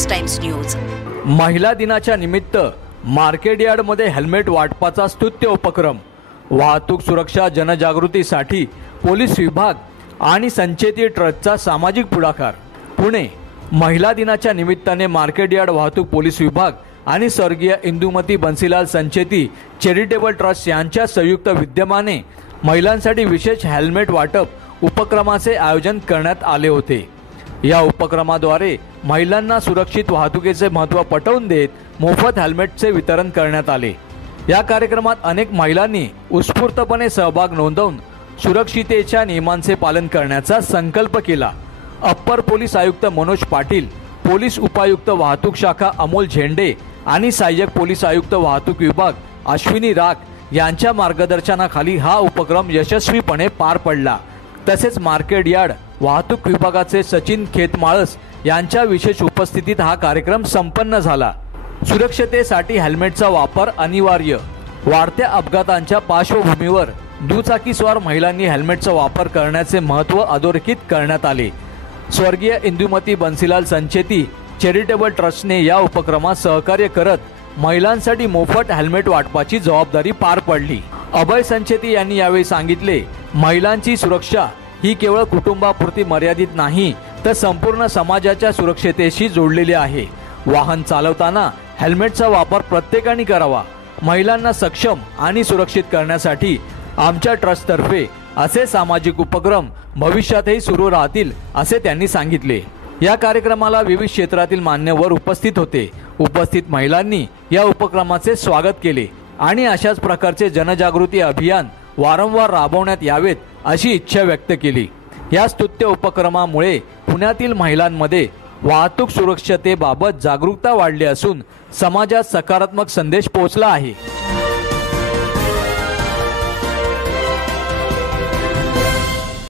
S times news. महिला दिनाच्या निमित्त मार्केट यार्डमध्ये हेल्मेट वाटपाचा स्तुत्य उपक्रम। वाहतूक सुरक्षा जनजागृतीसाठी पोलीस विभाग आणि संचेती ट्रस्टचा सामाजिक पुढाकार। पुणे। महिला दिनाच्या निमित्ताने मार्केट यार्ड वाहतूक पोलीस विभाग आणि स्वर्गीय इंदुमती बन्सीलाल संचेती चॅरिटेबल ट्रस्ट यांच्या संयुक्त विद्यमाने महिलांसाठी विशेष हेल्मेट वाटप उपक्रमाचे आयोजन करण्यात आले होते। या उपक्रमाद्वारे महिलांना सुरक्षित वाहतुकीचे महत्त्व पटवून देत मोफत हेल्मेटचे वितरण करण्यात आले। या कार्यक्रमात अनेक महिलांनी उत्स्फूर्तपणे सहभाग नोंदवून सुरक्षिततेच्या नियमांचे पालन करण्याचा संकल्प केला। अप्पर पोलीस आयुक्त मनोज पाटील, पोलीस उपायुक्त वाहतूक शाखा अमोल झेंडे आणि सहाय्यक पोलीस आयुक्त वाहतूक विभाग अश्विनी राख यांच्या मार्गदर्शनाखाली हा उपक्रम यशस्वीपणे पार पडला। तसेच मार्केट यार्ड वाहतूक विभागाचे सचिन खेतमाळस यांच्या विशेष उपस्थितीत हा कार्यक्रम संपन्न झाला। सुरक्षतेसाठी हेल्मेटचा वापर अनिवार्य। वाढत्या अपघातांच्या पार्श्वभूमीवर दुचाकीस्वार महिलांनी हेल्मेटचा वापर करण्याचे महत्त्व अधोरेखित करण्यात आले। स्वर्गीय इंदुमती बन्सीलाल संचेती चॅरिटेबल ट्रस्टने या उपक्रमात सहकार्य करत महिलांसाठी मोफत हेल्मेट वाटपाची जबाबदारी पार पडली। अभय संचेती यांनी यावेळी सांगितले, महिलांची सुरक्षा ही केवळ कुटुंबापुरती मर्यादित नाही, तर संपूर्ण समाजाच्या सुरक्षतेशी जोडलेली आहे। वाहन चालवताना हेल्मेटचा वापर प्रत्येकाने करावा। महिलांना सक्षम आणि सुरक्षित करण्यासाठी आमच्या ट्रस्टतर्फे असे सामाजिक उपक्रम भविष्यातही सुरू राहतील, असे त्यांनी सांगितले। या कार्यक्रमाला विविध क्षेत्रातील मान्यवर उपस्थित होते। उपस्थित महिलांनी या उपक्रमाचे स्वागत केले आणि अशाच प्रकारचे जनजागृती अभियान वारंवार राबवण्यात यावेत अशी इच्छा व्यक्त केली। या स्तुत्य उपक्रमामुळे पुण्यातील महिलांमध्ये वाहतूक सुरक्षतेबाबत जागरूकता वाढली असून समाजात सकारात्मक संदेश पोहोचला आहे।